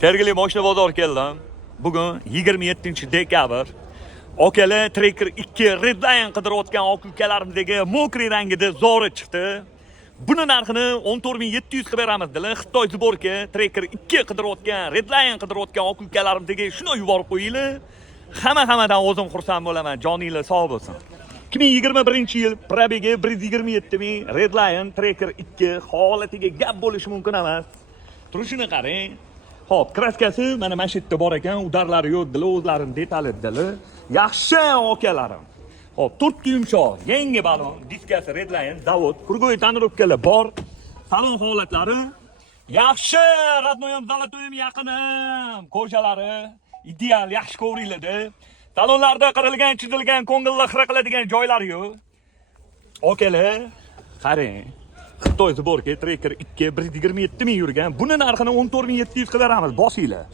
Sergeli mashina bozor keldim. Bugun 27-dekabr. Okala Tracker 2 Redline qidirayotgan oq-ukalarimizdagi mokriy rangida zori chiqdi. Buni narxini 14700 qilib beramiz dedilar. Xitoy zborka Tracker 2 qidirayotgan Redline qidirayotgan oq-ukalarimizga shuni yuborib qo'yinglar. Hammadan o'zim xursand bo'laman. Joninglar sog' bo'lsin. 2021-yil probegi 127 ming Redline Tracker 2 holatiga gap bo'lishi mumkin emas. Turishini qarang. Xo'p, kraskasi mana mana shu yerda bor ekan, udarlari yo'q, o'zlarini detaliddilar. Yaxshi okalarim. Xo'p, 4 yumshoq, yangi balon, diskasi Redline, zavod, kurgoy tonirovkalar bor. Salon holatlari yaxshi, radnoyam, zolotoyam yaqinim, ko'jalari ideal, yaxshi ko'ringlarda. Salonlarda qirilgan, chizilgan, ko'ngilni xira qiladigan joylari yo'q. Okalar, qarang. Xitoy zborka Tracker 2 127 ming yurgan. Buni narxini 14700 qilib beramiz. Bosinglar.